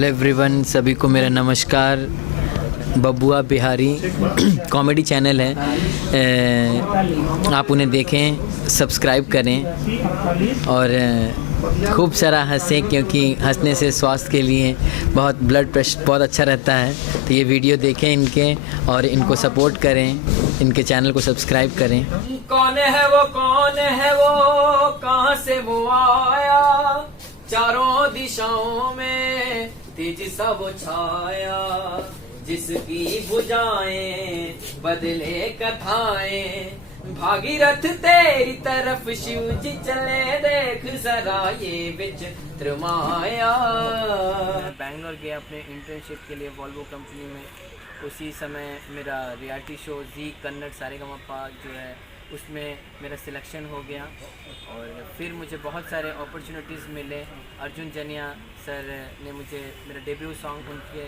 Hello everyone, सभी को मेरा नमस्कार। बबुआ बिहारी कॉमेडी चैनल है, आप उन्हें देखें, सब्सक्राइब करें और खूब सारा हंसें, क्योंकि हंसने से स्वास्थ्य के लिए बहुत ब्लड प्रेशर बहुत अच्छा रहता है। तो ये वीडियो देखें इनके और इनको सपोर्ट करें, इनके चैनल को सब्सक्राइब करें। कौन है वो कहाँ से वो आया, चारों दिशाओं में तेज सा वो छाया, जिसकी भुजाएं बदले कथाएं, भागीरथ तेरी तरफ शिव जी चले, देख जरा ये विचित्र माया। बैंगलोर गया अपने इंटर्नशिप के लिए वॉल्वो कंपनी में। उसी समय मेरा रियलिटी शो जी कन्नड़ सारेगामापा जो है उसमें मेरा सिलेक्शन हो गया और फिर मुझे बहुत सारे अपॉर्चुनिटीज़ मिले। अर्जुन जनिया सर ने मुझे मेरा डेब्यू सॉन्ग उनके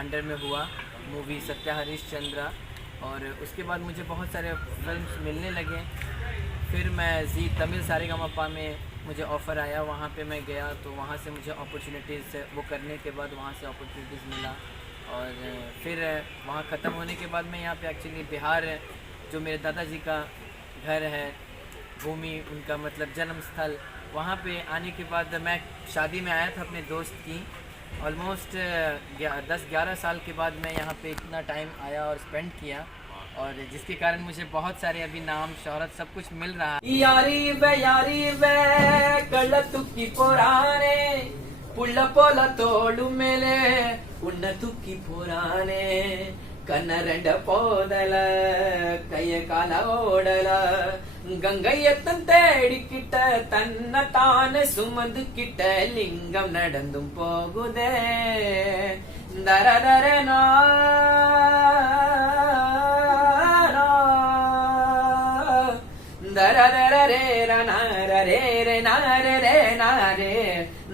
अंडर में हुआ, मूवी सत्या हरिश्चंद्रा, और उसके बाद मुझे बहुत सारे फिल्म्स मिलने लगे। फिर मैं जी तमिल सारेगामापा में मुझे ऑफ़र आया, वहाँ पे मैं गया तो वहाँ से मुझे अपॉर्चुनिटीज़ वो करने के बाद वहाँ से अपॉर्चुनिटीज़ मिला। और फिर वहाँ ख़त्म होने के बाद मैं यहाँ पे एक्चुअली बिहार, जो मेरे दादाजी का घर है, भूमि उनका मतलब जन्म स्थल, वहाँ पे आने के बाद मैं शादी में आया था अपने दोस्त की। ऑलमोस्ट 10-11 साल के बाद मैं यहाँ पे इतना टाइम आया और स्पेंड किया, और जिसके कारण मुझे बहुत सारे अभी नाम शोहरत सब कुछ मिल रहा है। यारी वे कल तुक्की पुराने पुल पोल तोड़ू मेले उन्न तुक्की पुराने, कन्नरंड पोदल कय काल ओडल, गंगयत्तन தேடிக்கிட்ட தன்னதான் சுமந்துக்கிட்ட லிங்கம் நடந்தும் போகுதே, தரதரனா दरदरे रनारे रे नारे रे नारे,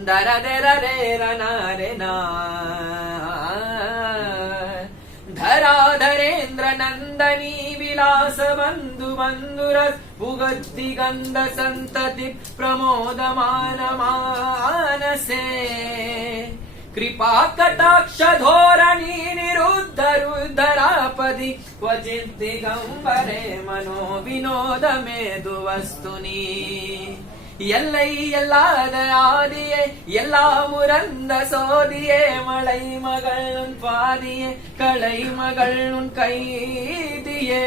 दरदरे रनारे ना, धराधरेन्द्र नंदनी विलास बंधु बंधुरस भुगति गंध संतति प्रमोदमान मानसे, कृपा कटाक्ष धोरणी निरुद्ध रुद्धरापदि क्वचित् दिगंबरे मनो विनोद मेदु वस्तुनि, எல்லை எல்லாத ஆதியே எல்லாம் உறந்த சோதியே, மலை மகள் உன் பாதியே களை மகள் உன் கைதியே,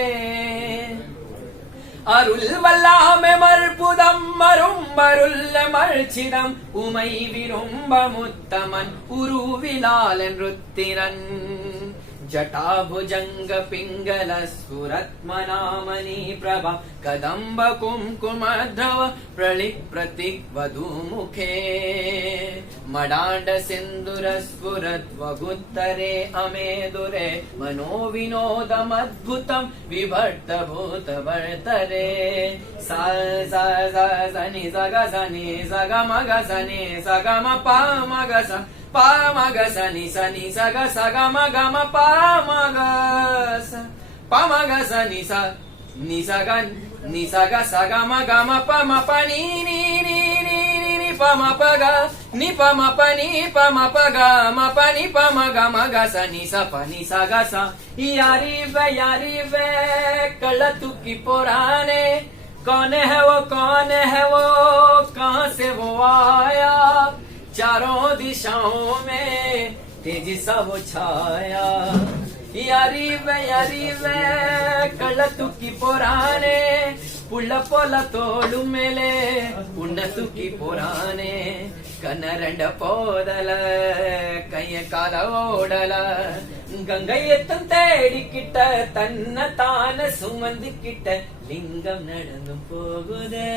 அருள் வல்லாமை மற்புதம் மரும்பருள்ள மழ்ச்சிதம் உமை விரும்ப முத்தமன் உருவிலாலன் ருத்திரன், जटाभुजंग पिंगल स्फुरत्मनामनी प्रभा, कदम्ब कुंकुम ध्रव प्रलिक प्रतीक वधू मुखे, मडांड सिंदूर स्फुरत वगुत्तरे अमेदुरे, मनो विनोदमद्भुतम विभट्ट भूत वर्तरे, सा सा सा सनि सग सनि सग मग सनि सग म प मग स पा मग सनि सनि सग सग मग म पा मग स प मग सनि स नि सग सग मग म प म प नि नि नि नि नि नि प म प ग नि प म प नि प म प ग म प नि प म ग म ग स नि स प नि स ग स, यारी वे कल तुक्की पुराने, कौन है वो कहाँ से वो आया, चारों दिशाओं में तेज सा वो छाया, यारी वे कल तुक्की पुराने पुल पोल तोड़ू मेले उन्न तुक्की पुराने, कन्नरंड पोदल कय काल ओडल, गंगयत्तन தேடிக்கிட்ட தன்னதான் சுமந்துக்கிட்ட லிங்கம் நடந்து போகுதே।